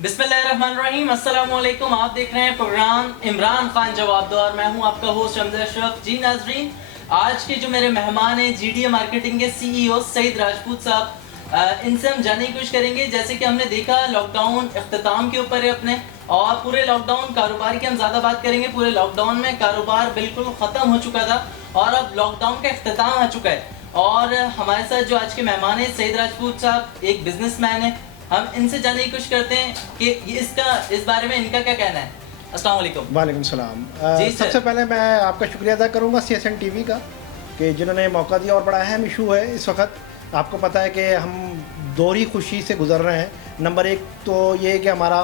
बिस्मिल्लाहिर्रहमानिर्रहीम, अस्सलाम वालेकुम। आप देख रहे हैं प्रोग्राम इमरान खान जवाब दो और मैं हूं आपका होस्ट हमजा अशरफ। जी नाजरीन, आज के जो मेरे मेहमान हैं जीडीए मार्केटिंग के सीईओ सईद राजपूत साहब, इनसे हम जानने की कोशिश करेंगे। जैसे कि हमने देखा लॉकडाउन इख्तिताम के ऊपर है अपने, और पूरे लॉकडाउन कारोबार की हम ज़्यादा बात करेंगे। पूरे लॉकडाउन में कारोबार बिल्कुल ख़त्म हो चुका था और अब लॉकडाउन का इख्तिताम आ चुका है। और हमारे साथ जो आज के मेहमान हैं सईद राजपूत साहब, एक बिजनेसमैन है। हम इनसे जानने की कोशिश करते हैं कि इस बारे में इनका क्या कहना है। अस्सलाम वालेकुम। वालेकुम सलाम। जी सबसे पहले मैं आपका शुक्रिया अदा करूंगा CSN TV का कि जिन्होंने मौका दिया। और बड़ा अहम इशू है इस वक्त। आपको पता है कि हम दोहरी खुशी से गुजर रहे हैं। नंबर एक तो ये कि हमारा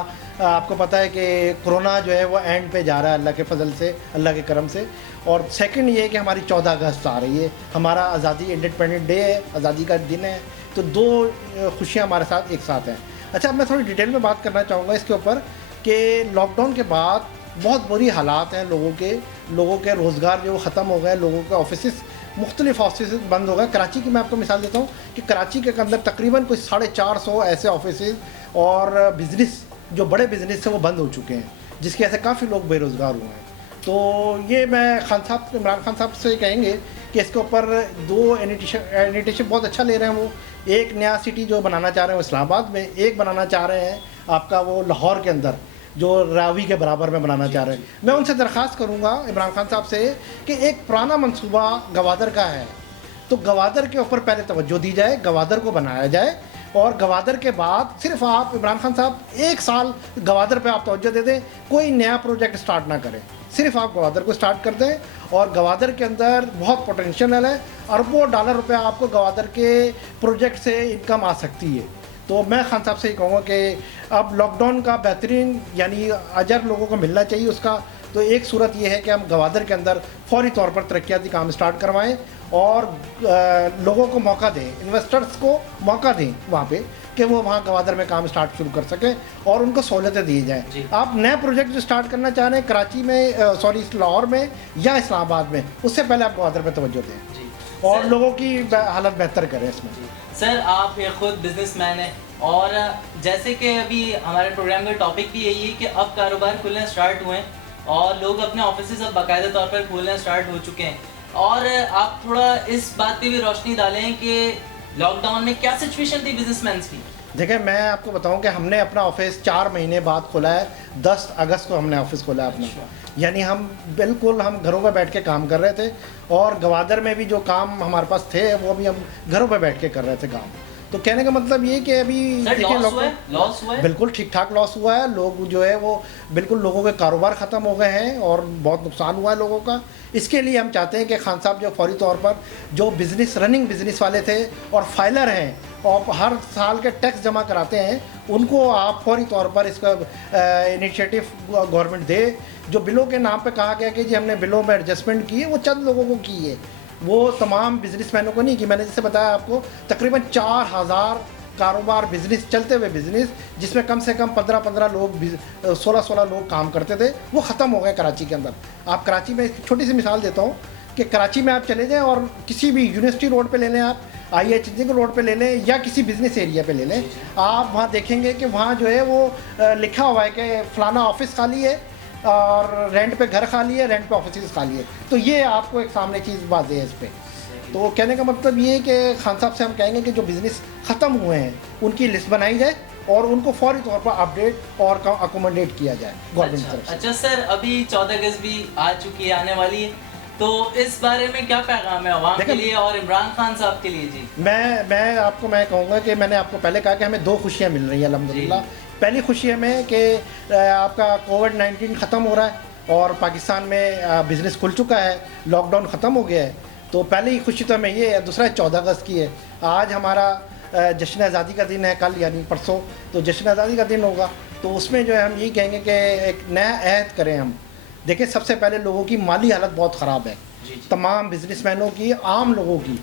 आपको पता है कि कोरोना जो है वो एंड पे जा रहा है, अल्लाह के फजल से, अल्लाह के करम से। और सेकंड ये कि हमारी 14 अगस्त आ रही है, हमारा आज़ादी इंडिपेंडेंट डे है, आज़ादी का दिन है। तो दो खुशियाँ हमारे साथ एक साथ हैं। अच्छा, अब मैं थोड़ी डिटेल में बात करना चाहूँगा इसके ऊपर कि लॉकडाउन के बाद बहुत बुरी हालात हैं लोगों के रोज़गार जो ख़त्म हो गए, लोगों के ऑफिस, मुख्तलिफ ऑफिस बंद हो गए। कराची की मैं आपको मिसाल देता हूँ कि कराची के अंदर तकरीबन कोई 450 ऐसे ऑफिस और बिज़नेस जो बड़े बिज़नेस हैं वो बंद हो चुके हैं, जिसकी वजह से काफ़ी लोग बेरोज़गार हुए हैं। तो ये मैं इमरान खान साहब से कहेंगे कि इसके ऊपर दो इनिशिएटिव बहुत अच्छा ले रहे हैं। वो एक नया सिटी जो बनाना चाह रहे हैं वो इस्लामाबाद में, एक बनाना चाह रहे हैं आपका वो लाहौर के अंदर जो रावी के बराबर में बनाना चाह रहे हैं। मैं उनसे दरख्वास्त करूंगा इमरान खान साहब से कि एक पुराना मंसूबा गवादर का है, तो गवादर के ऊपर पहले तवज्जो दी जाए, गवादर को बनाया जाए। और गवादर के बाद सिर्फ आप इमरान खान साहब 1 साल गवादर पे आप तवज्जो दे दें, कोई नया प्रोजेक्ट स्टार्ट ना करें, सिर्फ आप गवादर को स्टार्ट कर दें। और गवादर के अंदर बहुत पोटेंशियल है, अरबों डॉलर रुपया आपको गवादर के प्रोजेक्ट से इनकम आ सकती है। तो मैं खान साहब से ही कहूँगा कि अब लॉकडाउन का बेहतरीन यानी अजर लोगों को मिलना चाहिए उसका। तो एक सूरत ये है कि हम गवादर के अंदर फौरी तौर पर तरक्याती काम स्टार्ट करवाएं और लोगों को मौका दें, इन्वेस्टर्स को मौका दें वहाँ पे कि वो वहाँ गवादर में काम स्टार्ट शुरू कर सकें और उनको सहूलतें दी जाएँ। आप नए प्रोजेक्ट जो स्टार्ट करना चाह रहे हैं कराची में, लाहौर में या इस्लामाबाद में, उससे पहले आप गवादर पर तवज्जो दें और लोगों की हालत बेहतर करें इसमें। सर, आप ये खुद बिजनेसमैन हैं और जैसे कि अभी हमारे प्रोग्राम का टॉपिक भी यही है कि अब कारोबार खुलना स्टार्ट हुए हैं और लोग अपने ऑफिस अब बाकायदा तौर पर खोलना स्टार्ट हो चुके हैं। और आप थोड़ा इस बात पे भी रोशनी डालें कि लॉकडाउन में क्या सिचुएशन थी बिजनेसमैन की। देखिए, मैं आपको बताऊं कि हमने अपना ऑफिस 4 महीने बाद खोला है। 10 अगस्त को हमने ऑफिस खोला है अपना। यानी हम घरों पर बैठ के काम कर रहे थे और गवादर में भी जो काम हमारे पास थे वो भी हम घरों पर बैठ के कर रहे थे काम। तो कहने का मतलब ये कि अभी देखिए लॉस हुआ है, बिल्कुल ठीक ठाक लॉस हुआ है। लोग जो है वो बिल्कुल लोगों के कारोबार ख़त्म हो गए हैं और बहुत नुकसान हुआ है लोगों का। इसके लिए हम चाहते हैं कि खान साहब जो फौरी तौर पर जो रनिंग बिजनेस वाले थे और फाइलर हैं और हर साल के टैक्स जमा कराते हैं, उनको आप फौरी तौर पर इसका इनिशिएटिव गवर्नमेंट दे। जो बिलों के नाम पे कहा गया कि जी हमने बिलों में एडजस्टमेंट की है, वो चंद लोगों को की है, वो तमाम बिजनेसमैनों को नहीं की। मैंने जैसे बताया आपको तकरीबन 4000 कारोबार बिजनेस चलते हुए बिजनेस, जिसमें कम से कम 15-15 लोग 16-16 लोग काम करते थे, वो ख़त्म हो गए कराची के अंदर। आप कराची में एक छोटी सी मिसाल देता हूँ कि कराची में आप चले जाएं और किसी भी यूनिवर्सिटी रोड पे ले लें, आप IHG रोड पे ले लें या किसी बिजनेस एरिया पे ले लें, आप वहाँ देखेंगे कि वहाँ जो है वो लिखा हुआ है कि फ़लाना ऑफिस खाली है और रेंट पे घर खाली है, रेंट पे ऑफिस खाली है। तो ये आपको एक सामने चीज़ वाज़ेह है इस पर। तो कहने का मतलब ये है कि खान साहब से हम कहेंगे कि जो बिज़नेस ख़त्म हुए हैं उनकी लिस्ट बनाई जाए और उनको फौरी तौर पर अपडेट और अकोमोडेट किया जाए गवर्नमेंट की तरफ से। अच्छा सर, अभी 14 अगस्त भी आ चुकी है, आने वाली है, तो इस बारे में क्या पैगाम है अवाम के लिए और इमरान खान साहब के लिए। जी, मैं कहूँगा कि मैंने आपको पहले कहा कि हमें 2 खुशियाँ मिल रही हैं अल्हम्दुलिल्लाह। पहली खुशी हमें कि आपका कोविड-19 ख़त्म हो रहा है और पाकिस्तान में बिज़नेस खुल चुका है, लॉकडाउन ख़त्म हो गया है। तो पहली खुशी तो हमें ये है। दूसरा 14 अगस्त की है। आज हमारा जश्न आज़ादी का दिन है, कल यानी परसों तो जश्न आज़ादी का दिन होगा। तो उसमें जो है हम यही कहेंगे कि एक नया अहद करें हम। देखिए, सबसे पहले लोगों की माली हालत बहुत ख़राब है, तमाम बिजनेसमैनों की, आम लोगों की।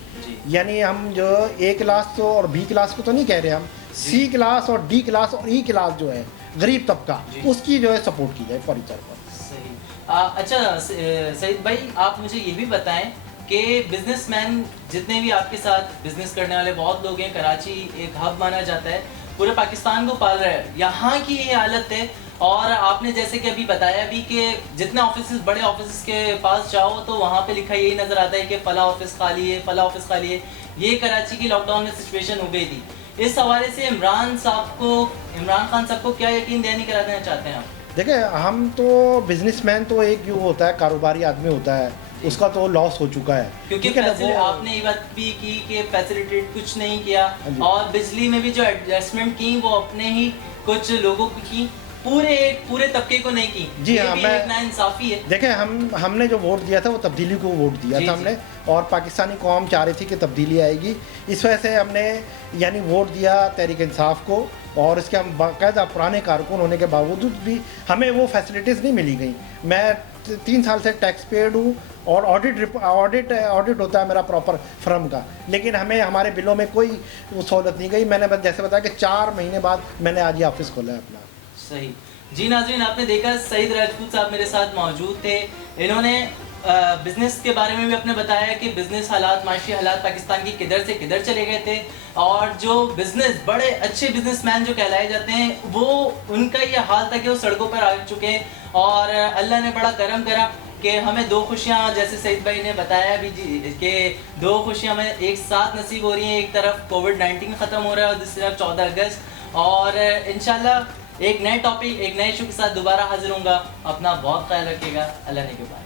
यानी हम जो A क्लास तो और B क्लास को तो नहीं कह रहे, हम C क्लास और D क्लास और E क्लास जो है गरीब तबका, उसकी जो है सपोर्ट की जाए फौरी तौर पर। सही। अच्छा सईद भाई, आप मुझे ये भी बताएं कि बिजनेसमैन जितने भी आपके साथ बिजनेस करने वाले बहुत लोग हैं, कराची एक हब माना जाता है, पूरे पाकिस्तान को पाल रहा है, यहाँ की ये हालत है। और आपने जैसे कि अभी बताया भी कि जितने ऑफिस बड़े ऑफिस के पास जाओ तो वहाँ पे लिखा यही नज़र आता है कि फला ऑफिस खाली है, फला ऑफिस खाली है। ये कराची की लॉकडाउन में सिचुएशन हो गई थी। इस हवाले से इमरान खान साहब को क्या यकीन दहानी करा देना चाहते हैं आप? देखिए, हम तो बिजनेसमैन तो एक यूँ होता है, कारोबारी आदमी होता है, उसका तो लॉस हो चुका है, क्योंकि ठीक है ना। वो आपने ये बात भी की कि फैसिलिटेट कुछ नहीं किया, जी। और बिजली में भी जो एडजस्टमेंट की वो अपने ही कुछ लोगों को की, पूरे तबके को नहीं की। जी ये हाँ, भी मैं एक नाइंसाफी है। देखें, हमने जो वोट दिया था वो तब्दीली को वोट दिया जी, था हमने, और पाकिस्तानी कौम चाह रही थी कि तब्दीली आएगी। इस वजह से हमने यानी वोट दिया तहरीक इंसाफ को, और इसके हम बाकायदा पुराने कारकुन होने के बावजूद भी हमें वो फैसिलिटीज़ नहीं मिली गई। मैं 3 साल से टैक्स पेड हूँ, और ऑडिट होता है मेरा प्रॉपर फर्म का, लेकिन हमें हमारे बिलों में कोई वो सहूलत नहीं गई। मैंने बस जैसे बताया कि 4 महीने बाद मैंने आज ये ऑफिस खोला है अपना। सही जी। नाज़रीन, आपने देखा सईद राजपूत साहब मेरे साथ मौजूद थे। इन्होंने बिज़नेस के बारे में भी अपने बताया कि बिज़नेस हालात, माशी हालात पाकिस्तान की किधर से किधर चले गए थे, और जो बिज़नेस बड़े अच्छे बिजनेसमैन जो कहलाए जाते हैं वो उनका ये हाल था कि वो सड़कों पर आ चुके हैं। और अल्लाह ने बड़ा करम करा कि हमें 2 खुशियाँ, जैसे सईद भाई ने बताया भी जी कि 2 खुशियाँ हमें एक साथ नसीब हो रही हैं। एक तरफ कोविड-19 ख़त्म हो रहा है और दूसरी तरफ 14 अगस्त। और इंशाल्लाह एक नए टॉपिक, एक नए इशू के साथ दोबारा हाजिर होऊंगा। अपना बहुत ख्याल रखिएगा। अल्लाह ने के बाद।